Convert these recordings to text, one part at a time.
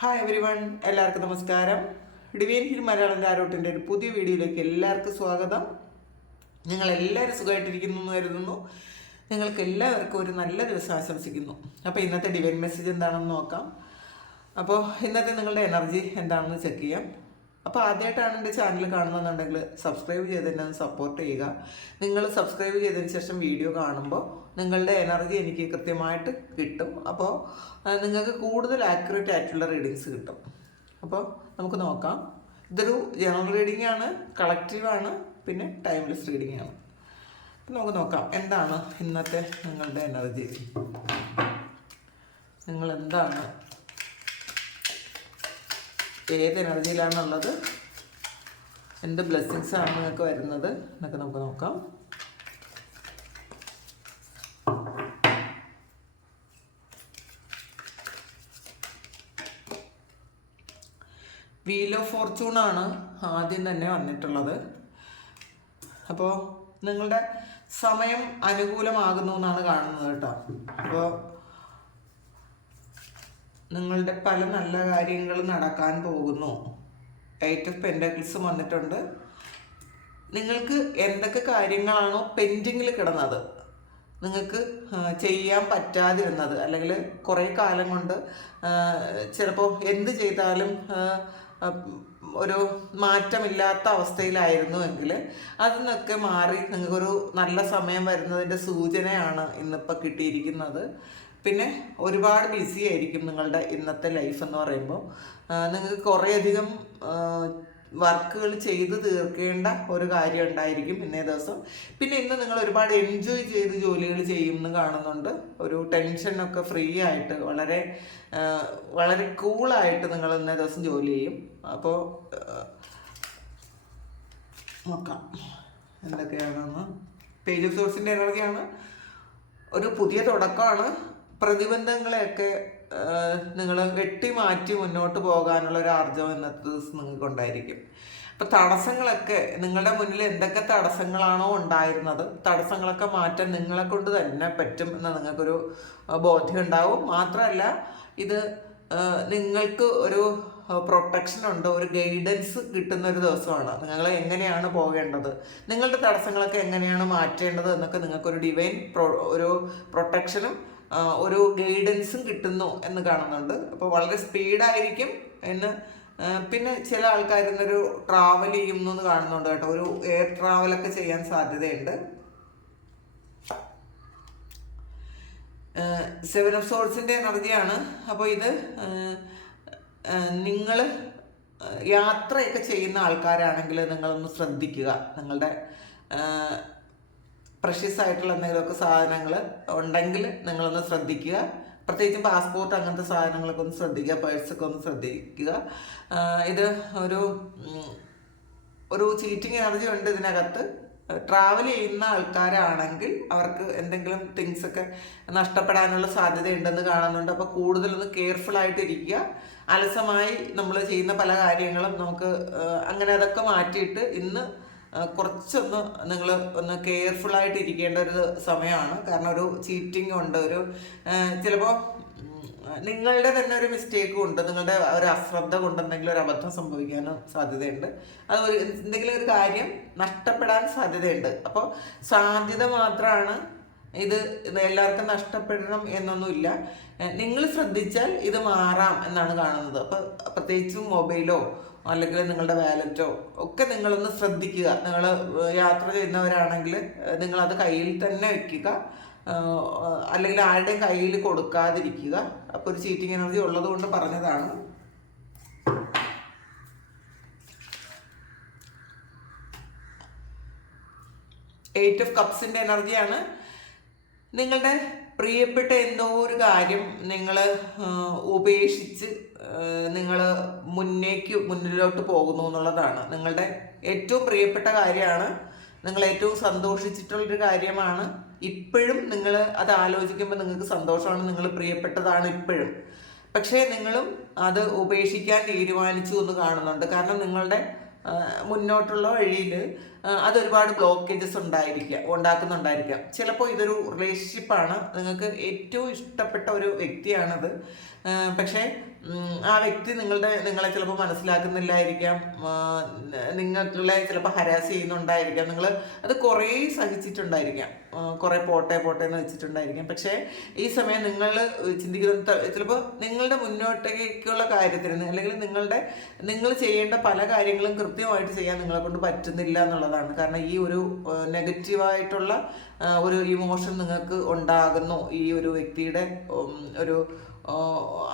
Hi every one, എല്ലാവർക്കും നമസ്കാരം. Divine hill Malayalam ടാരോട്ടിൻ്റെ ഒരു പുതിയ വീഡിയോയിലേക്ക് എല്ലാവർക്കും സ്വാഗതം. നിങ്ങളെല്ലാവരും സുഖമായിട്ടിരിക്കുന്നു എന്ന് കരുതുന്നു. നിങ്ങൾക്ക് എല്ലാവർക്കും ഒരു നല്ല ദിവസം ആശംസിക്കുന്നു. അപ്പോൾ ഇന്നത്തെ ഡിവൈൻ മെസ്സേജ് എന്താണെന്ന് നോക്കാം. അപ്പോൾ ഇന്നത്തെ നിങ്ങളുടെ എനർജി എന്താണെന്ന് ചെക്ക് ചെയ്യാം. അപ്പോൾ ആദ്യമായിട്ടാണ് എൻ്റെ ചാനൽ കാണുന്നതെന്നുണ്ടെങ്കിൽ സബ്സ്ക്രൈബ് ചെയ്ത് എന്നെ ഒന്ന് സപ്പോർട്ട് ചെയ്യുക. നിങ്ങൾ സബ്സ്ക്രൈബ് ചെയ്തതിന് ശേഷം വീഡിയോ കാണുമ്പോൾ നിങ്ങളുടെ എനർജി എനിക്ക് കൃത്യമായിട്ട് കിട്ടും. അപ്പോൾ നിങ്ങൾക്ക് കൂടുതൽ ആക്യുറേറ്റ് ആയിട്ടുള്ള റീഡിങ്സ് കിട്ടും. അപ്പോൾ നമുക്ക് നോക്കാം. ഇതൊരു ജനറൽ റീഡിംഗ് ആണ്, കളക്റ്റീവാണ്, പിന്നെ ടൈംലെസ് റീഡിംഗ് ആണ്. നമുക്ക് നോക്കാം എന്താണ് ഇന്നത്തെ നിങ്ങളുടെ എനർജി. നിങ്ങൾ എന്താണ്, ഏത് എനർജിയിലാണുള്ളത്, എന്ത് ബ്ലെസ്സിങ്സ് ആണ് നിങ്ങൾക്ക് വരുന്നത് എന്നൊക്കെ നമുക്ക് നോക്കാം. വീൽ ഓഫ് ഫോർച്യൂൺ ആണ് ആദ്യം തന്നെ വന്നിട്ടുള്ളത്. അപ്പോൾ നിങ്ങളുടെ സമയം അനുകൂലമാകുന്നു എന്നാണ് കാണുന്നത് കേട്ടോ. അപ്പോൾ നിങ്ങളുടെ പല നല്ല കാര്യങ്ങൾ നടക്കാൻ പോകുന്നു. 8 ഓഫ് പെൻറ്റക്കിൾസും വന്നിട്ടുണ്ട്. നിങ്ങൾക്ക് എന്തൊക്കെ കാര്യങ്ങളാണോ പെൻഡിങ്ങിൽ കിടന്നത്, നിങ്ങൾക്ക് ചെയ്യാൻ പറ്റാതിരുന്നത്, അല്ലെങ്കിൽ കുറേ കാലം കൊണ്ട് ചിലപ്പോൾ എന്ത് ചെയ്താലും ഒരു മാറ്റമില്ലാത്ത അവസ്ഥയിലായിരുന്നുവെങ്കിൽ അതിൽ നിന്നൊക്കെ മാറി നിങ്ങൾക്കൊരു നല്ല സമയം വരുന്നതിൻ്റെ സൂചനയാണ് ഇന്നിപ്പോൾ കിട്ടിയിരിക്കുന്നത്. പിന്നെ ഒരുപാട് ബിസി ആയിരിക്കും നിങ്ങളുടെ ഇന്നത്തെ ലൈഫ് എന്ന് പറയുമ്പോൾ. നിങ്ങൾക്ക് കുറേയധികം വർക്കുകൾ ചെയ്ത് തീർക്കേണ്ട ഒരു കാര്യം ഉണ്ടായിരിക്കും ഇന്നേ ദിവസം. പിന്നെ ഇന്ന് നിങ്ങൾ ഒരുപാട് എൻജോയ് ചെയ്ത് ജോലികൾ ചെയ്യുമെന്ന് കാണുന്നുണ്ട്. ഒരു ടെൻഷനൊക്കെ ഫ്രീ ആയിട്ട് വളരെ വളരെ കൂളായിട്ട് നിങ്ങൾ ഇന്നേ ദിവസം ജോലി ചെയ്യും. അപ്പോൾ നോക്കാം എന്തൊക്കെയാണെന്ന്. പേജ് ഓഫ് സോഴ്സിൻ്റെ എനർജിയാണ്. ഒരു പുതിയ തുടക്കമാണ്. പ്രതിബന്ധങ്ങളെയൊക്കെ നിങ്ങൾ വെട്ടിമാറ്റി മുന്നോട്ട് പോകാനുള്ള ഒരു ആർജവം ഇന്നത്തെ ദിവസം നിങ്ങൾക്കുണ്ടായിരിക്കും. അപ്പം തടസ്സങ്ങളൊക്കെ, നിങ്ങളുടെ മുന്നിൽ എന്തൊക്കെ തടസ്സങ്ങളാണോ ഉണ്ടായിരുന്നത്, തടസ്സങ്ങളൊക്കെ മാറ്റാൻ നിങ്ങളെ കൊണ്ട് തന്നെ പറ്റും എന്ന് നിങ്ങൾക്കൊരു ബോധ്യം ഉണ്ടാവും. മാത്രമല്ല ഇത് നിങ്ങൾക്ക് ഒരു പ്രൊട്ടക്ഷൻ ഉണ്ട്, ഒരു ഗൈഡൻസ് കിട്ടുന്ന ഒരു ദിവസമാണ്. നിങ്ങൾ എങ്ങനെയാണ് പോകേണ്ടത്, നിങ്ങളുടെ തടസ്സങ്ങളൊക്കെ എങ്ങനെയാണ് മാറ്റേണ്ടത് എന്നൊക്കെ നിങ്ങൾക്കൊരു ഡിവൈൻ ഒരു പ്രൊട്ടക്ഷനും ഒരു ഗൈഡൻസും കിട്ടുന്നു എന്ന് കാണുന്നുണ്ട്. അപ്പോൾ വളരെ സ്പീഡായിരിക്കും എന്ന്. പിന്നെ ചില ആൾക്കാരിന്നൊരു ട്രാവൽ ചെയ്യുന്നു എന്ന് കാണുന്നുണ്ട് കേട്ടോ. ഒരു എയർ ട്രാവലൊക്കെ ചെയ്യാൻ സാധ്യതയുണ്ട്. 7 ഓഫ് സോഴ്സിൻ്റെ എനർജിയാണ്. അപ്പോൾ ഇത് നിങ്ങൾ യാത്രയൊക്കെ ചെയ്യുന്ന ആൾക്കാരാണെങ്കിൽ നിങ്ങളൊന്ന് ശ്രദ്ധിക്കുക. നിങ്ങളുടെ പ്രഷ്യസ് ആയിട്ടുള്ള എന്തെങ്കിലുമൊക്കെ സാധനങ്ങൾ ഉണ്ടെങ്കിൽ നിങ്ങളൊന്ന് ശ്രദ്ധിക്കുക. പ്രത്യേകിച്ചും പാസ്പോർട്ട് അങ്ങനത്തെ സാധനങ്ങളൊക്കെ ഒന്ന് ശ്രദ്ധിക്കുക, പേഴ്സൊക്കെ ഒന്ന് ശ്രദ്ധിക്കുക. ഇത് ഒരു ചീറ്റിംഗ് എനർജി ഉണ്ട് ഇതിനകത്ത്. ട്രാവൽ ചെയ്യുന്ന ആൾക്കാരാണെങ്കിൽ അവർക്ക് എന്തെങ്കിലും തിങ്സൊക്കെ നഷ്ടപ്പെടാനുള്ള സാധ്യതയുണ്ടെന്ന് കാണുന്നുണ്ട്. അപ്പോൾ കൂടുതലൊന്ന് കെയർഫുൾ ആയിട്ടിരിക്കുക. അലസമായി നമ്മൾ ചെയ്യുന്ന പല കാര്യങ്ങളും നമുക്ക് അങ്ങനെ അതൊക്കെ മാറ്റിയിട്ട് ഇന്ന് കുറച്ചൊന്ന് നിങ്ങൾ ഒന്ന് കെയർഫുള്ളായിട്ട് ഇരിക്കേണ്ട ഒരു സമയമാണ്. കാരണം ഒരു ചീറ്റിംഗ് ഉണ്ട്, ഒരു ചിലപ്പോൾ നിങ്ങളുടെ തന്നെ ഒരു മിസ്റ്റേക്കും ഉണ്ട്, നിങ്ങളുടെ ഒരു അശ്രദ്ധ കൊണ്ട് എന്തെങ്കിലും ഒരു അബദ്ധം സംഭവിക്കാനും സാധ്യതയുണ്ട്. അത് എന്തെങ്കിലും ഒരു കാര്യം നഷ്ടപ്പെടാൻ സാധ്യതയുണ്ട്. അപ്പോൾ സാധ്യത മാത്രമാണ് ഇത് എല്ലാവർക്കും നഷ്ടപ്പെടണം എന്നൊന്നുമില്ല. നിങ്ങൾ ശ്രദ്ധിച്ചാൽ ഇത് മാറാം എന്നാണ് കാണുന്നത്. അപ്പോൾ പ്രത്യേകിച്ചും മൊബൈലോ അല്ലെങ്കിൽ നിങ്ങളുടെ വാലറ്റോ ഒക്കെ നിങ്ങളൊന്ന് ശ്രദ്ധിക്കുക. നിങ്ങൾ യാത്ര ചെയ്യുന്നവരാണെങ്കിൽ നിങ്ങളത് കയ്യിൽ തന്നെ വയ്ക്കുക, അല്ലെങ്കിൽ ആരുടെയും കയ്യിൽ കൊടുക്കാതിരിക്കുക. അപ്പോൾ ഒരു ചീറ്റിംഗ് എനർജി ഉള്ളത് കൊണ്ട് പറഞ്ഞതാണ്. എയ്റ്റ് ഓഫ് കപ്സിൻ്റെ എനർജിയാണ്. നിങ്ങളുടെ പ്രിയപ്പെട്ട എന്തോ ഒരു കാര്യം നിങ്ങൾ ഉപേക്ഷിച്ച് നിങ്ങൾ മുന്നിലോട്ട് പോകുന്നു എന്നുള്ളതാണ്. നിങ്ങളുടെ ഏറ്റവും പ്രിയപ്പെട്ട കാര്യമാണ്, നിങ്ങൾ ഏറ്റവും സന്തോഷിച്ചിട്ടുള്ളൊരു കാര്യമാണ്. ഇപ്പോഴും നിങ്ങൾ അത് ആലോചിക്കുമ്പോൾ നിങ്ങൾക്ക് സന്തോഷമാണ്, നിങ്ങൾ പ്രിയപ്പെട്ടതാണ് ഇപ്പോഴും. പക്ഷേ നിങ്ങളും അത് ഉപേക്ഷിക്കാൻ തീരുമാനിച്ചു എന്ന് കാണുന്നുണ്ട്. കാരണം നിങ്ങളുടെ മുന്നോട്ടുള്ള വഴിയിൽ അതൊരുപാട് ബ്ലോക്കേജസ് ഉണ്ടാക്കുന്നുണ്ടായിരിക്കാം. ചിലപ്പോൾ ഇതൊരു റിലേഷൻഷിപ്പാണ്, നിങ്ങൾക്ക് ഏറ്റവും ഇഷ്ടപ്പെട്ട ഒരു വ്യക്തിയാണത്. പക്ഷേ ആ വ്യക്തി നിങ്ങളെ ചിലപ്പോൾ മനസ്സിലാക്കുന്നില്ലായിരിക്കാം, നിങ്ങളെ ചിലപ്പോൾ ഹരാസ് ചെയ്യുന്നുണ്ടായിരിക്കാം, നിങ്ങൾ അത് കുറേ സഹിച്ചിട്ടുണ്ടായിരിക്കാം, കുറേ പോട്ടെ എന്ന് വെച്ചിട്ടുണ്ടായിരിക്കാം. പക്ഷേ ഈ സമയം നിങ്ങൾ ചിന്തിക്കുന്നത് ചിലപ്പോൾ നിങ്ങളുടെ മുന്നോട്ടേക്കുള്ള കാര്യത്തിന്, അല്ലെങ്കിൽ നിങ്ങൾ ചെയ്യേണ്ട പല കാര്യങ്ങളും കൃത്യമായിട്ട് ചെയ്യാൻ നിങ്ങളെ കൊണ്ട് പറ്റുന്നില്ല എന്നുള്ളതാണ്. കാരണം ഈ ഒരു നെഗറ്റീവായിട്ടുള്ള ഒരു ഇമോഷൻ നിങ്ങൾക്ക് ഉണ്ടാകുന്നു, ഈ ഒരു വ്യക്തിയുടെ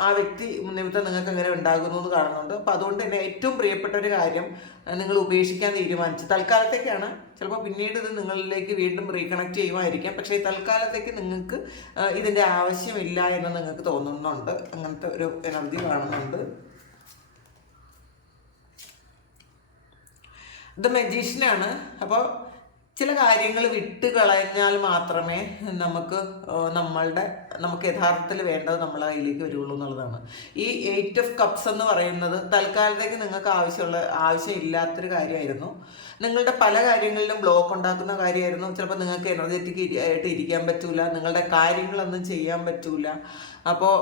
ആ വ്യക്തി നിമിത്തം നിങ്ങൾക്ക് അങ്ങനെ ഉണ്ടാകുന്നു എന്ന് കാണുന്നുണ്ട്. അപ്പം അതുകൊണ്ട് തന്നെ ഏറ്റവും പ്രിയപ്പെട്ട ഒരു കാര്യം നിങ്ങൾ ഉപേക്ഷിക്കാൻ തീരുമാനിച്ചു. തൽക്കാലത്തേക്കാണ്, ചിലപ്പോൾ പിന്നീട് ഇത് നിങ്ങളിലേക്ക് വീണ്ടും റീകണക്ട് ചെയ്യുമായിരിക്കാം. പക്ഷേ തൽക്കാലത്തേക്ക് നിങ്ങൾക്ക് ഇതിൻ്റെ ആവശ്യമില്ല എന്ന് നിങ്ങൾക്ക് തോന്നുന്നുണ്ട്. അങ്ങനത്തെ ഒരു എനർജി കാണുന്നുണ്ട്. ഇത് മജീഷ്യനാണ്. അപ്പോൾ ചില കാര്യങ്ങൾ വിട്ട് കളഞ്ഞാൽ മാത്രമേ നമുക്ക് യഥാർത്ഥത്തിൽ വേണ്ടത് നമ്മളെ കയ്യിലേക്ക് വരുള്ളൂ എന്നുള്ളതാണ്. ഈ 8 ഓഫ് കപ്സ് എന്ന് പറയുന്നത് തൽക്കാലത്തേക്ക് നിങ്ങൾക്ക് ആവശ്യമില്ലാത്തൊരു കാര്യമായിരുന്നു. നിങ്ങളുടെ പല കാര്യങ്ങളിലും ബ്ലോക്ക് ഉണ്ടാക്കുന്ന കാര്യമായിരുന്നു. ചിലപ്പോൾ നിങ്ങൾക്ക് എനർജറ്റിക് ആയിട്ട് ഇരിക്കാൻ പറ്റൂല, നിങ്ങളുടെ കാര്യങ്ങളൊന്നും ചെയ്യാൻ പറ്റൂല. അപ്പോൾ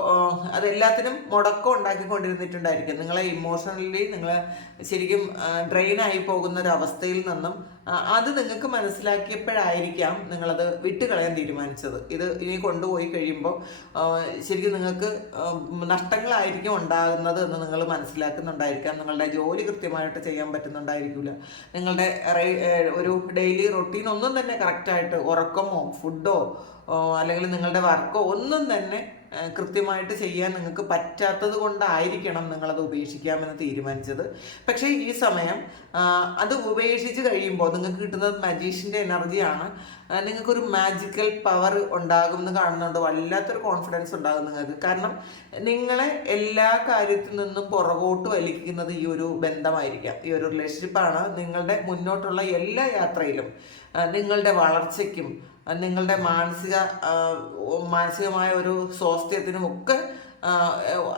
അതെല്ലാത്തിനും മുടക്കം ഉണ്ടാക്കിക്കൊണ്ടിരുന്നിട്ടുണ്ടായിരിക്കും. നിങ്ങളെ ഇമോഷണലി നിങ്ങളെ ശരിക്കും ഡ്രെയിനായി പോകുന്ന ഒരു അവസ്ഥയിൽ നിന്നും അത് നിങ്ങൾക്ക് മനസ്സിലാക്കിയപ്പോഴായിരിക്കാം നിങ്ങളത് വിട്ടുകളയാൻ തീരുമാനിച്ചത്. ഇത് ഇനി കൊണ്ടുപോയി കഴിയുമ്പോൾ ശരിക്കും നിങ്ങൾക്ക് നഷ്ടങ്ങളായിരിക്കും ഉണ്ടാകുന്നത് എന്ന് നിങ്ങൾ മനസ്സിലാക്കുന്നുണ്ടായിരിക്കാം. നിങ്ങളുടെ ജോലി കൃത്യമായിട്ട് ചെയ്യാൻ പറ്റുന്നുണ്ടായിരിക്കില്ല. നിങ്ങളുടെ ഒരു ഡെയിലി റൊട്ടീൻ ഒന്നും തന്നെ കറക്റ്റായിട്ട്, ഉറക്കമോ ഫുഡോ അല്ലെങ്കിൽ നിങ്ങളുടെ വർക്കോ ഒന്നും തന്നെ കൃത്യമായിട്ട് ചെയ്യാൻ നിങ്ങൾക്ക് പറ്റാത്തത് കൊണ്ടായിരിക്കണം നിങ്ങളത് ഉപേക്ഷിക്കാമെന്ന് തീരുമാനിച്ചത്. പക്ഷേ ഈ സമയം അത് ഉപേക്ഷിച്ച് കഴിയുമ്പോൾ നിങ്ങൾക്ക് കിട്ടുന്നത് മജീഷ്യൻ്റെ എനർജിയാണ്. നിങ്ങൾക്കൊരു മാജിക്കൽ പവർ ഉണ്ടാകുമെന്ന് കാണുന്നുണ്ട്. വല്ലാത്തൊരു കോൺഫിഡൻസ് ഉണ്ടാകും നിങ്ങൾക്ക്. കാരണം നിങ്ങളെ എല്ലാ കാര്യത്തിൽ നിന്നും പുറകോട്ട് വലിക്കുന്നത് ഈ ഒരു ബന്ധമായിരിക്കാം, ഈ ഒരു റിലേഷൻഷിപ്പാണ്. നിങ്ങളുടെ മുന്നോട്ടുള്ള എല്ലാ യാത്രയിലും, നിങ്ങളുടെ വളർച്ചയ്ക്കും നിങ്ങളുടെ മാനസികമായ ഒരു സ്വാസ്ഥ്യത്തിനുമൊക്കെ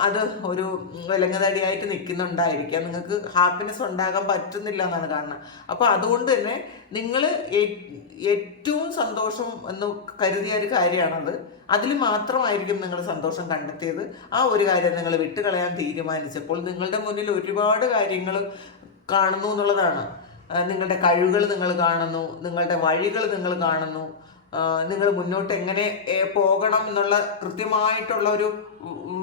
അത് ഒരു വിലങ്ങതടിയായിട്ട് നിൽക്കുന്നുണ്ടായിരിക്കാം. നിങ്ങൾക്ക് ഹാപ്പിനെസ് ഉണ്ടാകാൻ പറ്റുന്നില്ല എന്നാണ് കാണുന്നത്. അപ്പോൾ അതുകൊണ്ട് തന്നെ നിങ്ങൾ ഏറ്റവും സന്തോഷം എന്ന് കരുതിയ ഒരു കാര്യമാണത്. അതിൽ മാത്രമായിരിക്കും നിങ്ങൾ സന്തോഷം കണ്ടെത്തിയത്. ആ ഒരു കാര്യം നിങ്ങൾ വിട്ടുകളയാൻ തീരുമാനിച്ചപ്പോൾ നിങ്ങളുടെ മുന്നിൽ ഒരുപാട് കാര്യങ്ങൾ കാണുന്നു എന്നുള്ളതാണ്. നിങ്ങളുടെ കഴിവുകൾ നിങ്ങൾ കാണുന്നു, നിങ്ങളുടെ വഴികൾ നിങ്ങൾ കാണുന്നു, നിങ്ങൾ മുന്നോട്ട് എങ്ങനെ പോകണം എന്നുള്ള കൃത്യമായിട്ടുള്ള ഒരു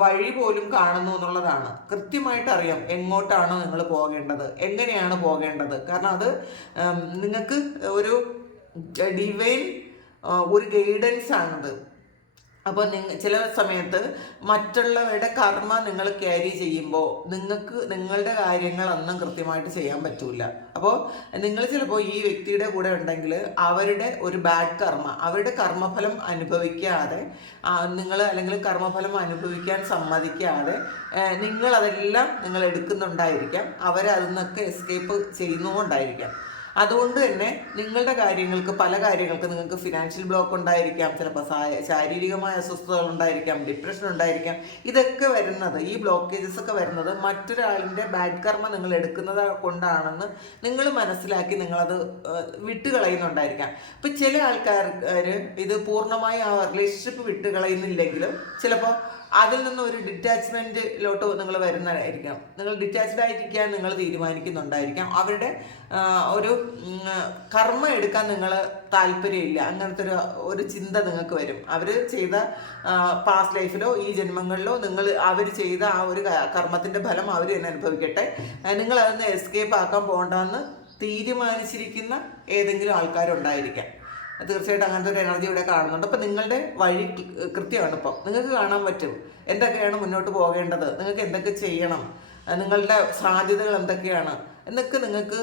വഴി പോലും കാണുന്നു എന്നുള്ളതാണ്. കൃത്യമായിട്ട് അറിയാം എങ്ങോട്ടാണ് നിങ്ങൾ പോകേണ്ടത്, എങ്ങനെയാണ് പോകേണ്ടത്. കാരണം അത് നിങ്ങൾക്ക് ഒരു ഡിവൈൻ ഒരു ഗൈഡൻസ് ആണത്. അപ്പോൾ ചില സമയത്ത് മറ്റുള്ളവരുടെ കർമ്മ നിങ്ങൾ ക്യാരി ചെയ്യുമ്പോൾ നിങ്ങൾക്ക് നിങ്ങളുടെ കാര്യങ്ങളൊന്നും കൃത്യമായിട്ട് ചെയ്യാൻ പറ്റൂല. അപ്പോൾ നിങ്ങൾ ചിലപ്പോൾ ഈ വ്യക്തിയുടെ കൂടെ ഉണ്ടെങ്കിൽ അവരുടെ ഒരു ബാഡ് കർമ്മ, അവരുടെ കർമ്മഫലം അനുഭവിക്കാതെ അല്ലെങ്കിൽ കർമ്മഫലം അനുഭവിക്കാൻ സമ്മതിക്കാതെ നിങ്ങളതെല്ലാം നിങ്ങൾ എടുക്കുന്നുണ്ടായിരിക്കാം. അവരതിൽ നിന്നൊക്കെ എസ്കേപ്പ് ചെയ്യുന്നുകൊണ്ടായിരിക്കാം. അതുകൊണ്ട് തന്നെ നിങ്ങളുടെ കാര്യങ്ങൾക്ക്, പല കാര്യങ്ങൾക്ക് നിങ്ങൾക്ക് ഫിനാൻഷ്യൽ ബ്ലോക്ക് ഉണ്ടായിരിക്കാം, ചിലപ്പോൾ ശാരീരികമായ അസ്വസ്ഥതകൾ ഉണ്ടായിരിക്കാം, ഡിപ്രഷൻ ഉണ്ടായിരിക്കാം. ഇതൊക്കെ വരുന്നത്, ഈ ബ്ലോക്കേജസ് ഒക്കെ വരുന്നത് മറ്റൊരാളിൻ്റെ ബാഡ് കർമ്മ നിങ്ങൾ എടുക്കുന്നത് കൊണ്ടാണെന്ന് നിങ്ങൾ മനസ്സിലാക്കി നിങ്ങളത് വിട്ടുകളയുന്നുണ്ടായിരിക്കാം. ഇപ്പം ചില ആൾക്കാർ ഇത് പൂർണ്ണമായി ആ റിലേഷൻഷിപ്പ് വിട്ടുകളയുന്നില്ലെങ്കിലും ചിലപ്പോൾ അതിൽ നിന്ന് ഒരു ഡിറ്റാച്ച്മെൻറ്റിലോട്ട് നിങ്ങൾ വരുന്നതായിരിക്കാം. നിങ്ങൾ ഡിറ്റാച്ച്ഡ് ആയിരിക്കാൻ നിങ്ങൾ തീരുമാനിക്കുന്നുണ്ടായിരിക്കാം. അവരുടെ ഒരു കർമ്മ എടുക്കാൻ നിങ്ങൾ താല്പര്യമില്ല, അങ്ങനത്തെ ഒരു ചിന്ത നിങ്ങൾക്ക് വരും. അവർ ചെയ്ത പാസ്റ്റ് ലൈഫിലോ ഈ ജന്മങ്ങളിലോ അവർ ചെയ്ത ആ ഒരു കർമ്മത്തിൻ്റെ ഫലം അവർ തന്നെ അനുഭവിക്കട്ടെ, നിങ്ങൾ അതിന് എസ്കേപ്പ് ആക്കാൻ പോകണ്ടെന്ന് തീരുമാനിച്ചിരിക്കുന്ന ഏതെങ്കിലും ആൾക്കാരുണ്ടായിരിക്കാം. തീർച്ചയായിട്ടും അങ്ങനത്തെ ഒരു എനർജി ഇവിടെ കാണുന്നുണ്ട്. അപ്പം നിങ്ങളുടെ വഴി കൃത്യമാണ്. ഇപ്പം നിങ്ങൾക്ക് കാണാൻ പറ്റും എന്തൊക്കെയാണ് മുന്നോട്ട് പോകേണ്ടത്, നിങ്ങൾക്ക് എന്തൊക്കെ ചെയ്യണം, നിങ്ങളുടെ സാധ്യതകൾ എന്തൊക്കെയാണ് എന്നൊക്കെ നിങ്ങൾക്ക്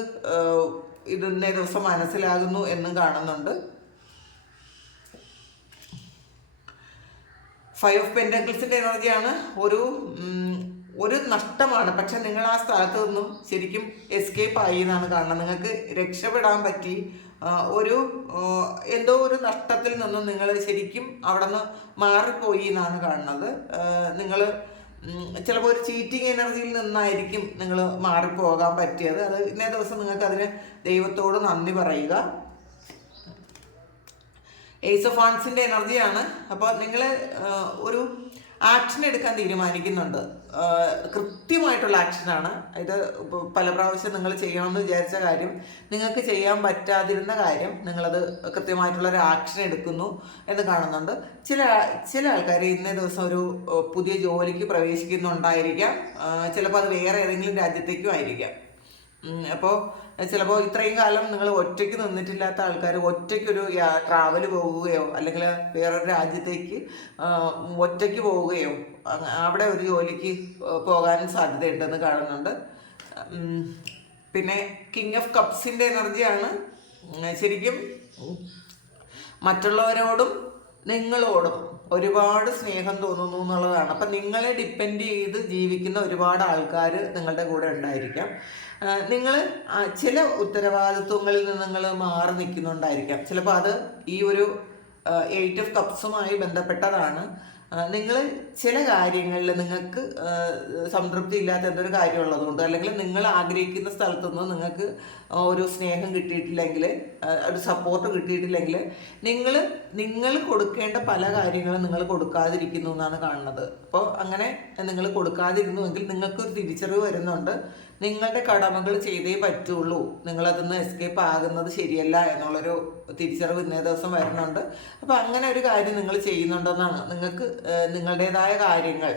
ഇന്നേ ദിവസം മനസ്സിലാകുന്നു എന്നും കാണുന്നുണ്ട്. 5 ഓഫ് പെന്റക്കിൾസിൻ്റെ എനർജിയാണ്. ഒരു നഷ്ടമാണ്, പക്ഷെ നിങ്ങൾ ആ സ്ഥലത്ത് നിന്നും ശരിക്കും എസ്കേപ്പ് ആയി എന്നാണ് കാണുന്നത്. നിങ്ങൾക്ക് രക്ഷപ്പെടാൻ പറ്റി. എന്തോ ഒരു നഷ്ടത്തിൽ നിന്നും നിങ്ങൾ ശരിക്കും അവിടെ നിന്ന് മാറിപ്പോയി എന്നാണ് കാണുന്നത്. നിങ്ങൾ ചിലപ്പോൾ ഒരു ചീറ്റിംഗ് എനർജിയിൽ നിന്നായിരിക്കും നിങ്ങൾ മാറിപ്പോകാൻ പറ്റിയത്. അത് ഇന്നേ ദിവസം നിങ്ങൾക്ക് അതിന് ദൈവത്തോട് നന്ദി പറയുക. ഏസ് ഓഫ് വാൻസിൻ്റെ എനർജിയാണ്. അപ്പോൾ നിങ്ങൾ ഒരു ആക്ഷൻ എടുക്കാൻ തീരുമാനിക്കുന്നുണ്ട്. കൃത്യമായിട്ടുള്ള ആക്ഷനാണ് ഇത്. പല പ്രാവശ്യം നിങ്ങൾ ചെയ്യണമെന്ന് വിചാരിച്ച കാര്യം നിങ്ങൾക്ക് ചെയ്യാൻ പറ്റാതിരുന്ന കാര്യം നിങ്ങളത് കൃത്യമായിട്ടുള്ളൊരു ആക്ഷൻ എടുക്കുന്നു എന്ന് കാണുന്നുണ്ട്. ചില ആൾക്കാർ ഇന്നേ ദിവസം ഒരു പുതിയ ജോലിക്ക് പ്രവേശിക്കുന്നുണ്ടായിരിക്കാം. ചിലപ്പോൾ അത് വേറെ ഏതെങ്കിലും രാജ്യത്തേക്കും ആയിരിക്കാം. അപ്പോൾ ചിലപ്പോൾ ഇത്രയും കാലം നിങ്ങൾ ഒറ്റയ്ക്ക് നിന്നിട്ടില്ലാത്ത ആൾക്കാർ ഒറ്റയ്ക്കൊരു ട്രാവൽ പോവുകയോ അല്ലെങ്കിൽ വേറൊരു രാജ്യത്തേക്ക് ഒറ്റയ്ക്ക് പോവുകയോ അവിടെ ഒരു ജോലിക്ക് പോകാനും സാധ്യതയുണ്ടെന്ന് കാണുന്നുണ്ട്. പിന്നെ കിങ് ഓഫ് കപ്സിൻ്റെ എനർജിയാണ്. ശരിക്കും മറ്റുള്ളവരോടും നിങ്ങളോടും ഒരുപാട് സ്നേഹം തോന്നുന്നു എന്നുള്ളതാണ്. അപ്പം നിങ്ങളെ ഡിപ്പെൻഡ് ചെയ്ത് ജീവിക്കുന്ന ഒരുപാട് ആൾക്കാർ നിങ്ങളുടെ കൂടെ ഉണ്ടായിരിക്കാം. നിങ്ങൾ ചില ഉത്തരവാദിത്വങ്ങളിൽ നിന്ന് നിങ്ങൾ മാറി നിൽക്കുന്നുണ്ടായിരിക്കാം. ചിലപ്പോൾ അത് ഈ ഒരു 8 ഓഫ് കപ്സുമായി ബന്ധപ്പെട്ടതാണ്. നിങ്ങൾ ചില കാര്യങ്ങളിൽ നിങ്ങൾക്ക് സംതൃപ്തി ഇല്ലാത്ത എന്തൊരു കാര്യമുള്ളതുകൊണ്ട് അല്ലെങ്കിൽ നിങ്ങൾ ആഗ്രഹിക്കുന്ന സ്ഥലത്തുനിന്ന് നിങ്ങൾക്ക് ഒരു സ്നേഹം കിട്ടിയിട്ടില്ലെങ്കിൽ, ഒരു സപ്പോർട്ട് കിട്ടിയിട്ടില്ലെങ്കിൽ നിങ്ങൾ കൊടുക്കേണ്ട പല കാര്യങ്ങളും നിങ്ങൾ കൊടുക്കാതിരിക്കുന്നു എന്നാണ് കാണുന്നത്. അപ്പോൾ അങ്ങനെ നിങ്ങൾ കൊടുക്കാതിരുന്നുവെങ്കിൽ നിങ്ങൾക്കൊരു തിരിച്ചറിവ് വരുന്നുണ്ട്. നിങ്ങളുടെ കടമകൾ ചെയ്തേ പറ്റുള്ളൂ, നിങ്ങളതിന്ന് എസ്കേപ്പ് ആകുന്നത് ശരിയല്ല എന്നുള്ളൊരു തിരിച്ചറിവ് ഇന്നേ ദിവസം വരുന്നുണ്ട്. അപ്പോൾ അങ്ങനെ ഒരു കാര്യം നിങ്ങൾ ചെയ്യുന്നുണ്ടെന്നാണ്. നിങ്ങൾക്ക് നിങ്ങളുടേതായ കാര്യങ്ങൾ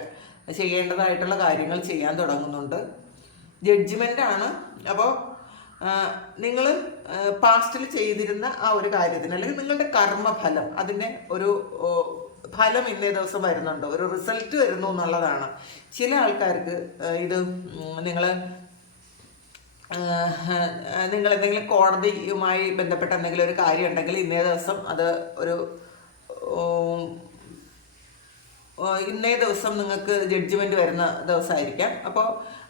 ചെയ്യേണ്ടതായിട്ടുള്ള കാര്യങ്ങൾ ചെയ്യാൻ തുടങ്ങുന്നുണ്ട്. ജഡ്ജ്മെൻ്റാണ്. അപ്പോൾ നിങ്ങൾ പാസ്റ്റിൽ ചെയ്തിരുന്ന ആ ഒരു കാര്യത്തിന് അല്ലെങ്കിൽ നിങ്ങളുടെ കർമ്മഫലം അതിൻ്റെ ഒരു ഫലം ഇന്നേ ദിവസം വരുന്നുണ്ട്, ഒരു റിസൾട്ട് വരുന്നു എന്നുള്ളതാണ്. ചില ആൾക്കാർക്ക് ഇത് നിങ്ങൾ എന്തെങ്കിലും കോടതിയുമായി ബന്ധപ്പെട്ട എന്തെങ്കിലും ഒരു കാര്യം ഉണ്ടെങ്കിൽ ഇന്നേ ദിവസം അത് ഇന്നേ ദിവസം നിങ്ങൾക്ക് ജഡ്ജ്മെൻറ്റ് വരുന്ന ദിവസമായിരിക്കാം. അപ്പോൾ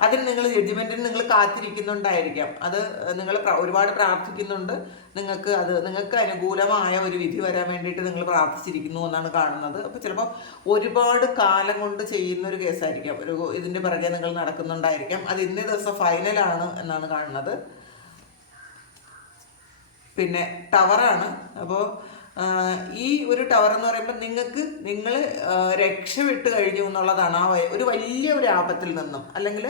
അതിന് നിങ്ങൾ ജഡ്ജ്മെൻറ്റിന് നിങ്ങൾ കാത്തിരിക്കുന്നുണ്ടായിരിക്കാം. അത് നിങ്ങൾ ഒരുപാട് പ്രാർത്ഥിക്കുന്നുണ്ട്. നിങ്ങൾക്ക് അനുകൂലമായ ഒരു വിധി വരാൻ വേണ്ടിയിട്ട് നിങ്ങൾ പ്രാർത്ഥിച്ചിരിക്കുന്നു എന്നാണ് കാണുന്നത്. അപ്പോൾ ചിലപ്പോൾ ഒരുപാട് കാലം കൊണ്ട് ചെയ്യുന്നൊരു കേസായിരിക്കാം. ഇതിൻ്റെ പിറകെ നിങ്ങൾ നടക്കുന്നുണ്ടായിരിക്കാം. അത് ഇന്നേ ദിവസം ഫൈനലാണ് എന്നാണ് കാണുന്നത്. പിന്നെ ടവറാണ്. അപ്പോൾ ഈ ഒരു ടവർ എന്ന് പറയുമ്പോൾ നിങ്ങൾ രക്ഷപ്പെട്ട് കഴിഞ്ഞു എന്നുള്ളതാണ്. ഒരു വലിയ ഒരു ആപത്തിൽ നിന്നും അല്ലെങ്കിൽ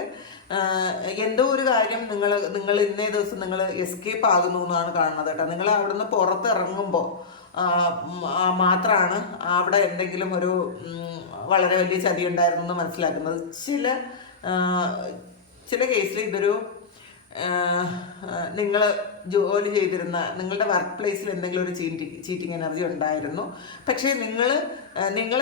എന്തോ ഒരു കാര്യം നിങ്ങൾ ഇന്നേ ദിവസം നിങ്ങൾ എസ്കേപ്പ് ആകുന്നു എന്നാണ് കാണുന്നത് കേട്ടോ. നിങ്ങൾ അവിടെ നിന്ന് പുറത്തിറങ്ങുമ്പോൾ മാത്രമാണ് അവിടെ എന്തെങ്കിലും ഒരു വളരെ വലിയ ചതി ഉണ്ടായിരുന്നു എന്ന് മനസ്സിലാക്കുന്നത്. ചില കേസിൽ ഇതൊരു നിങ്ങൾ ജോലി ചെയ്തിരുന്ന നിങ്ങളുടെ വർക്ക് പ്ലേസിൽ എന്തെങ്കിലും ഒരു ചീറ്റിംഗ് എനർജി ഉണ്ടായിരുന്നു. പക്ഷേ നിങ്ങൾ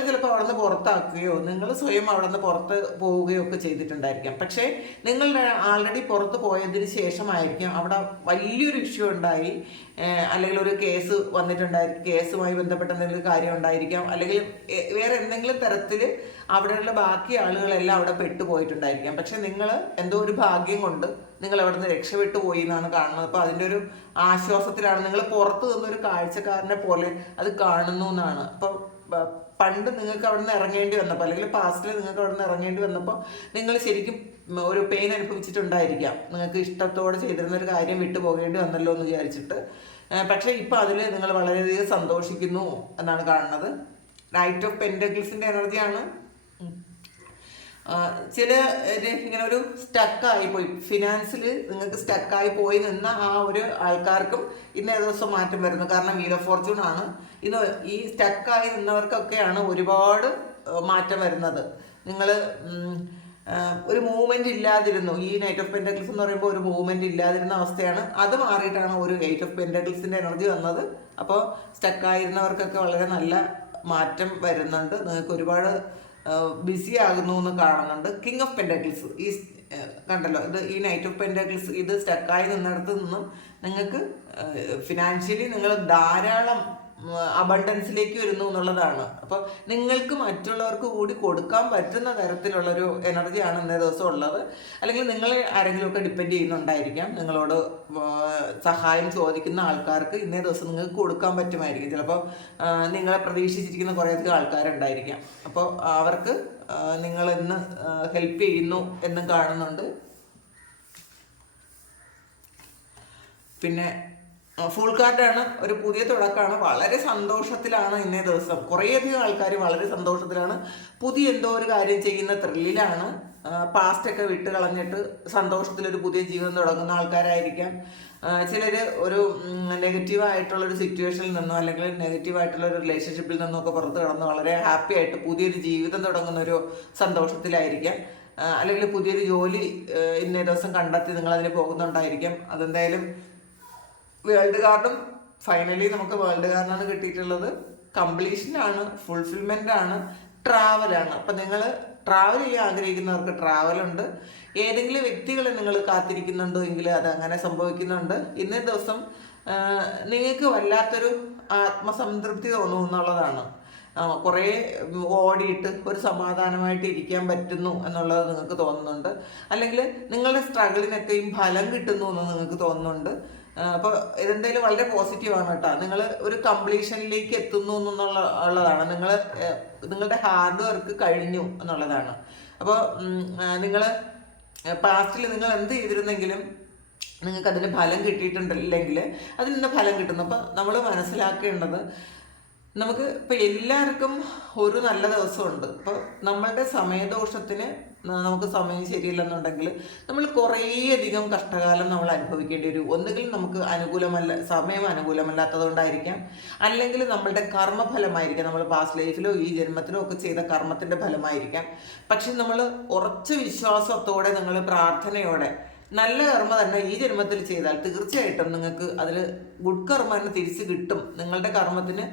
ചിലപ്പോൾ അവിടെ നിന്ന് പുറത്താക്കുകയോ നിങ്ങൾ സ്വയം അവിടെ നിന്ന് പുറത്ത് പോവുകയോ ഒക്കെ ചെയ്തിട്ടുണ്ടായിരിക്കാം. പക്ഷേ നിങ്ങൾ ആൾറെഡി പുറത്ത് പോയതിന് ശേഷമായിരിക്കും അവിടെ വലിയൊരു ഇഷ്യൂ ഉണ്ടായി, അല്ലെങ്കിൽ ഒരു കേസ് വന്നിട്ടുണ്ടായിരിക്കും, കേസുമായി ബന്ധപ്പെട്ട എന്തെങ്കിലും കാര്യം ഉണ്ടായിരിക്കാം, അല്ലെങ്കിൽ വേറെ എന്തെങ്കിലും തരത്തിൽ അവിടെയുള്ള ബാക്കി ആളുകളെല്ലാം അവിടെ പെട്ടുപോയിട്ടുണ്ടായിരിക്കാം. പക്ഷെ നിങ്ങൾ എന്തോ ഒരു ഭാഗ്യം കൊണ്ട് നിങ്ങൾ അവിടെ നിന്ന് രക്ഷപ്പെട്ടു പോയി എന്നാണ് കാണുന്നത്. അപ്പോൾ അതിൻ്റെ ഒരു ആശ്വാസത്തിലാണ് നിങ്ങൾ പുറത്ത് നിന്നൊരു കാഴ്ചക്കാരനെ പോലെ അത് കാണുന്നു എന്നാണ്. അപ്പോൾ പണ്ട് നിങ്ങൾക്ക് അവിടെ നിന്ന് ഇറങ്ങേണ്ടി വന്നപ്പോൾ അല്ലെങ്കിൽ പാസ്റ്റിൽ നിങ്ങൾക്ക് അവിടെ നിന്ന് ഇറങ്ങേണ്ടി വന്നപ്പോൾ നിങ്ങൾ ശരിക്കും ഒരു പെയിൻ അനുഭവിച്ചിട്ടുണ്ടായിരിക്കാം. നിങ്ങൾക്ക് ഇഷ്ടത്തോടെ ചെയ്തിരുന്ന ഒരു കാര്യം വിട്ടു പോകേണ്ടി വന്നല്ലോ എന്ന് വിചാരിച്ചിട്ട്. പക്ഷേ ഇപ്പോൾ അതിൽ നിങ്ങൾ വളരെയധികം സന്തോഷിക്കുന്നു എന്നാണ് കാണുന്നത്. നൈറ്റ് ഓഫ് പെൻറ്റക്കിൾസിൻ്റെ എനർജിയാണ്. ഇങ്ങനെ ഒരു സ്റ്റക്കായിപ്പോയി, ഫിനാൻസിൽ നിങ്ങൾക്ക് സ്റ്റക്കായി പോയി നിന്ന ആ ഒരു ആൾക്കാർക്കും ഇന്നേ ദിവസം മാറ്റം വരുന്നു. കാരണം വീൽ ഓഫ് ഫോർച്യൂൺ ആണ്. ഇന്ന് ഈ സ്റ്റക്കായി നിന്നവർക്കൊക്കെയാണ് ഒരുപാട് മാറ്റം വരുന്നത്. നിങ്ങൾ ഒരു മൂവ്മെൻറ്റ് ഇല്ലാതിരുന്നു. ഈ നൈറ്റ് ഓഫ് പെൻറ്റക്കിൾസ് എന്ന് പറയുമ്പോൾ ഒരു മൂവ്മെൻറ്റ് ഇല്ലാതിരുന്ന അവസ്ഥയാണ്. അത് മാറിയിട്ടാണ് ഒരു എയ്റ്റ് ഓഫ് പെൻറ്റക്കിൾസിൻ്റെ എനർജി വന്നത്. അപ്പോൾ സ്റ്റക്കായിരുന്നവർക്കൊക്കെ വളരെ നല്ല മാറ്റം വരുന്നുണ്ട്. നിങ്ങൾക്ക് ഒരുപാട് ബിസി ആകുന്നു എന്ന് കാണുന്നുണ്ട്. കിങ് ഓഫ് പെൻറ്റക്കിൾസ് കണ്ടല്ലോ, ഈ നൈറ്റ് ഓഫ് പെൻറ്റക്കിൾസ് ഇത് സ്റ്റക്കായി നിന്നിടത്ത് നിന്നും നിങ്ങൾക്ക് ഫിനാൻഷ്യലി നിങ്ങൾ ധാരാളം അബണ്ടൻസിലേക്ക് വരുന്നു എന്നുള്ളതാണ്. അപ്പോൾ നിങ്ങൾക്ക് മറ്റുള്ളവർക്ക് കൂടി കൊടുക്കാൻ പറ്റുന്ന തരത്തിലുള്ളൊരു എനർജിയാണ് ഇന്നേ ദിവസം ഉള്ളത്. അല്ലെങ്കിൽ നിങ്ങൾ ആരെങ്കിലുമൊക്കെ ഡിപ്പെൻഡ് ചെയ്യുന്നുണ്ടായിരിക്കാം. നിങ്ങളോട് സഹായം ചോദിക്കുന്ന ആൾക്കാർക്ക് ഇന്നേ ദിവസം നിങ്ങൾക്ക് കൊടുക്കാൻ പറ്റുമായിരിക്കും. ചിലപ്പോൾ നിങ്ങളെ പ്രതീക്ഷിച്ചിരിക്കുന്ന കുറേയധികം ആൾക്കാരുണ്ടായിരിക്കാം. അപ്പോൾ അവർക്ക് നിങ്ങൾ ഇന്ന് ഹെൽപ്പ് ചെയ്യുന്നു എന്നും കാണുന്നുണ്ട്. പിന്നെ ഫുൾ കാർഡാണ്, ഒരു പുതിയ തുടക്കമാണ്. വളരെ സന്തോഷത്തിലാണ് ഇന്നേ ദിവസം. കുറേയധികം ആൾക്കാർ വളരെ സന്തോഷത്തിലാണ്. പുതിയ എന്തോ ഒരു കാര്യം ചെയ്യുന്ന ത്രില്ലിലാണ്. പാസ്റ്റൊക്കെ വിട്ട് കളഞ്ഞിട്ട് സന്തോഷത്തിലൊരു പുതിയ ജീവിതം തുടങ്ങുന്ന ആൾക്കാരായിരിക്കാം. ചിലർ ഒരു നെഗറ്റീവായിട്ടുള്ളൊരു സിറ്റുവേഷനിൽ നിന്നോ അല്ലെങ്കിൽ നെഗറ്റീവായിട്ടുള്ള ഒരു റിലേഷൻഷിപ്പിൽ നിന്നോ ഒക്കെ പുറത്ത് കടന്ന് വളരെ ഹാപ്പി ആയിട്ട് പുതിയൊരു ജീവിതം തുടങ്ങുന്ന ഒരു സന്തോഷത്തിലായിരിക്കാം. അല്ലെങ്കിൽ പുതിയൊരു ജോലി ഇന്നേ ദിവസം കണ്ടെത്തി നിങ്ങളതിന് പോകുന്നുണ്ടായിരിക്കാം. അതെന്തായാലും വേൾഡ് കാർഡും ഫൈനലി നമുക്ക് വേൾഡ് കാർഡാണ് കിട്ടിയിട്ടുള്ളത്. കംപ്ലീഷനാണ്, ഫുൾഫിൽമെൻ്റ് ആണ്, ട്രാവലാണ്. അപ്പം നിങ്ങൾ ട്രാവൽ ചെയ്യാൻ ആഗ്രഹിക്കുന്നവർക്ക് ട്രാവലുണ്ട്. ഏതെങ്കിലും വ്യക്തികളെ നിങ്ങൾ കാത്തിരിക്കുന്നുണ്ടോ എങ്കിൽ അത് അങ്ങനെ സംഭവിക്കുന്നുണ്ട്. ഇന്നേ ദിവസം നിങ്ങൾക്ക് വല്ലാത്തൊരു ആത്മസംതൃപ്തി തോന്നും എന്നുള്ളതാണ്. കുറേ ഓടിയിട്ട് ഒരു സമാധാനമായിട്ട് ഇരിക്കാൻ പറ്റുന്നു എന്നുള്ളത് നിങ്ങൾക്ക് തോന്നുന്നുണ്ട്. അല്ലെങ്കിൽ നിങ്ങളുടെ സ്ട്രഗിളിനൊക്കെയും ഫലം കിട്ടുന്നു എന്ന് നിങ്ങൾക്ക് തോന്നുന്നുണ്ട്. അപ്പോൾ ഇതെന്തായാലും വളരെ പോസിറ്റീവാണ് കേട്ടോ. നിങ്ങൾ ഒരു കംപ്ലീഷനിലേക്ക് എത്തുന്നു എന്നുള്ളതാണ്. നിങ്ങളുടെ ഹാർഡ് വർക്ക് കഴിഞ്ഞു എന്നുള്ളതാണ്. അപ്പോൾ നിങ്ങൾ പാസ്റ്റിൽ നിങ്ങൾ എന്ത് ചെയ്തിരുന്നെങ്കിലും നിങ്ങൾക്ക് അതിന് ഫലം കിട്ടിയിട്ടുണ്ടില്ലെങ്കിൽ അതിൽ നിന്ന് ഫലം കിട്ടുന്നു. അപ്പോൾ നമ്മൾ മനസ്സിലാക്കേണ്ടത്, നമുക്ക് ഇപ്പം എല്ലാവർക്കും ഒരു നല്ല ദിവസമുണ്ട്. അപ്പോൾ നമ്മളുടെ സമയദോഷത്തിന് നമുക്ക് സമയം ശരിയില്ലെന്നുണ്ടെങ്കിൽ നമ്മൾ കുറേയധികം കഷ്ടകാലം നമ്മൾ അനുഭവിക്കേണ്ടി വരും. ഒന്നുകിൽ നമുക്ക് സമയം അനുകൂലമല്ലാത്തത് കൊണ്ടായിരിക്കാം, അല്ലെങ്കിൽ നമ്മളുടെ കർമ്മഫലമായിരിക്കാം. നമ്മൾ പാസ്റ്റ് ലൈഫിലോ ഈ ജന്മത്തിലോ ഒക്കെ ചെയ്ത കർമ്മത്തിൻ്റെ ഫലമായിരിക്കാം. പക്ഷെ നമ്മൾ ഉറച്ച വിശ്വാസത്തോടെ, നിങ്ങൾ പ്രാർത്ഥനയോടെ നല്ല കർമ്മ തന്നെ ഈ ജന്മത്തിൽ ചെയ്താൽ തീർച്ചയായിട്ടും നിങ്ങൾക്ക് അതിൽ ഗുഡ് കർമ്മ തന്നെ തിരിച്ച് കിട്ടും. നിങ്ങളുടെ കർമ്മത്തിന്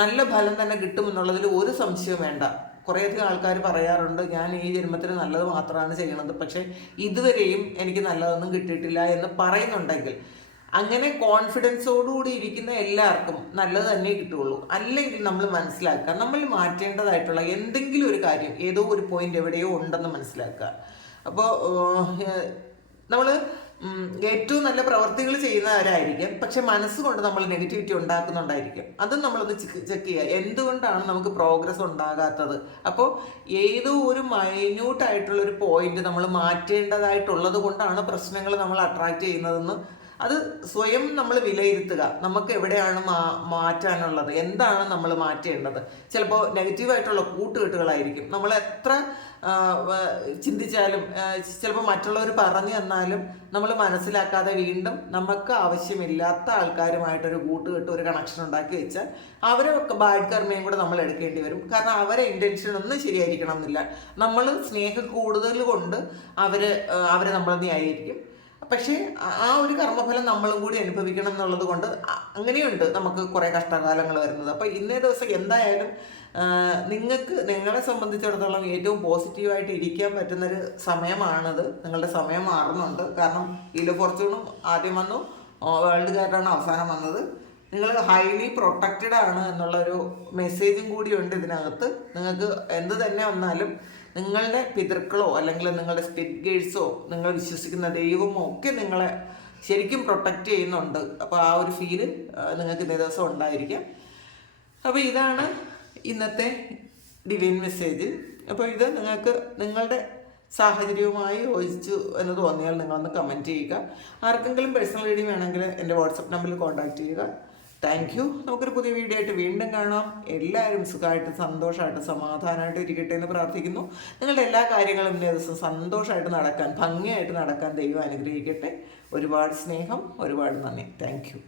നല്ല ഫലം തന്നെ കിട്ടും എന്നുള്ളതിൽ ഒരു സംശയവും വേണ്ട. കുറേയധികം ആൾക്കാർ പറയാറുണ്ട്, ഞാൻ ഈ ജന്മത്തിൽ നല്ലത് മാത്രമാണ് ചെയ്യണത്, പക്ഷേ ഇതുവരെയും എനിക്ക് നല്ലതൊന്നും കിട്ടിയിട്ടില്ല എന്ന് പറയുന്നുണ്ടെങ്കിൽ, അങ്ങനെ കോൺഫിഡൻസോടുകൂടി ഇരിക്കുന്ന എല്ലാവർക്കും നല്ലത് തന്നെ കിട്ടുകയുള്ളൂ. അല്ലെങ്കിൽ നമ്മൾ മനസ്സിലാക്കുക, നമ്മൾ മാറ്റേണ്ടതായിട്ടുള്ള എന്തെങ്കിലും ഒരു കാര്യം ഏതോ ഒരു പോയിന്റ് എവിടെയോ ഉണ്ടെന്ന് മനസ്സിലാക്കുക. അപ്പോൾ നമ്മൾ ഏറ്റവും നല്ല പ്രവർത്തികൾ ചെയ്യുന്നവരായിരിക്കും, പക്ഷെ മനസ്സുകൊണ്ട് നമ്മൾ നെഗറ്റിവിറ്റി ഉണ്ടാക്കുന്നുണ്ടായിരിക്കും. അതും നമ്മളൊന്ന് ചെക്ക് ചെയ്യുക, എന്തുകൊണ്ടാണ് നമുക്ക് പ്രോഗ്രസ് ഉണ്ടാകാത്തത്. അപ്പോൾ ഏതോ ഒരു മൈന്യൂട്ടായിട്ടുള്ളൊരു പോയിന്റ് നമ്മൾ മാറ്റേണ്ടതായിട്ടുള്ളത് കൊണ്ടാണ് പ്രശ്നങ്ങൾ നമ്മൾ അട്രാക്റ്റ് ചെയ്യുന്നതെന്ന് അത് സ്വയം നമ്മൾ വിലയിരുത്തുക. നമുക്ക് എവിടെയാണ് മാറ്റാനുള്ളത്, എന്താണ് നമ്മൾ മാറ്റേണ്ടത്. ചിലപ്പോൾ നെഗറ്റീവായിട്ടുള്ള കൂട്ടുകെട്ടുകളായിരിക്കും. നമ്മൾ എത്ര ചിന്തിച്ചാലും, ചിലപ്പോൾ മറ്റുള്ളവർ പറഞ്ഞു തന്നാലും നമ്മൾ മനസ്സിലാക്കാതെ വീണ്ടും നമുക്ക് ആവശ്യമില്ലാത്ത ആൾക്കാരുമായിട്ടൊരു കൂട്ടുകെട്ട്, ഒരു കണക്ഷൻ ഉണ്ടാക്കി വെച്ചാൽ അവരെ ബാഡ് കർമ്മയും കൂടെ നമ്മൾ എടുക്കേണ്ടി വരും. കാരണം അവരെ ഇൻറ്റൻഷൻ ഒന്നും ശരിയായിരിക്കണം എന്നില്ല. നമ്മൾ സ്നേഹം കൂടുതൽ കൊണ്ട് അവരെ നമ്മൾ ന്യായീകരിക്കും. പക്ഷേ ആ ഒരു കർമ്മഫലം നമ്മളും കൂടി അനുഭവിക്കണം എന്നുള്ളത് കൊണ്ട് അങ്ങനെയുണ്ട് നമുക്ക് കുറേ കഷ്ടകാലങ്ങൾ വരുന്നത്. അപ്പോൾ ഇന്നേ ദിവസം എന്തായാലും നിങ്ങളെ സംബന്ധിച്ചിടത്തോളം ഏറ്റവും പോസിറ്റീവായിട്ട് ഇരിക്കാൻ പറ്റുന്നൊരു സമയമാണത്. നിങ്ങളുടെ സമയം മാറുന്നുണ്ട്. കാരണം വീൽ ഫോർച്യൂണും ആദ്യം വന്നു, വേൾഡ് കാർഡാണ് അവസാനം വന്നത്. നിങ്ങൾ ഹൈലി പ്രൊട്ടക്റ്റഡ് ആണ് എന്നുള്ളൊരു മെസ്സേജും കൂടിയുണ്ട് ഇതിനകത്ത്. നിങ്ങൾക്ക് എന്ത് തന്നെ വന്നാലും നിങ്ങളുടെ പിതൃക്കളോ അല്ലെങ്കിൽ നിങ്ങളുടെ സ്പിരിറ്റ് ഗൈഡ്സോ നിങ്ങൾ വിശ്വസിക്കുന്ന ദൈവമോ ഒക്കെ നിങ്ങളെ ശരിക്കും പ്രൊട്ടക്റ്റ് ചെയ്യുന്നുണ്ട്. അപ്പോൾ ആ ഒരു ഫീല് നിങ്ങൾക്ക് ഇന്നേ ദിവസം ഉണ്ടായിരിക്കാം. അപ്പോൾ ഇതാണ് ഇന്നത്തെ ഡിവൈൻ മെസ്സേജ്. അപ്പോൾ ഇത് നിങ്ങൾക്ക് നിങ്ങളുടെ സാഹചര്യവുമായി യോജിച്ചു എന്ന് തോന്നിയാൽ നിങ്ങളൊന്ന് കമൻറ്റ് ചെയ്യുക. ആർക്കെങ്കിലും പേഴ്സണൽ റീഡിംഗ് വേണമെങ്കിൽ എൻ്റെ വാട്സപ്പ് നമ്പറിൽ കോൺടാക്റ്റ് ചെയ്യുക. Thank you. നമുക്കൊരു പുതിയ വീഡിയോ ആയിട്ട് വീണ്ടും കാണാം. എല്ലാവരും സുഖമായിട്ട് സന്തോഷമായിട്ട് സമാധാനമായിട്ട് ഇരിക്കട്ടെ എന്ന് പ്രാർത്ഥിക്കുന്നു. നിങ്ങളുടെ എല്ലാ കാര്യങ്ങളും ഇന്നേ ദിവസം സന്തോഷമായിട്ട് നടക്കാൻ, ഭംഗിയായിട്ട് നടക്കാൻ ദൈവം അനുഗ്രഹിക്കട്ടെ. ഒരുപാട് സ്നേഹം, ഒരുപാട് നന്ദി. Thank you.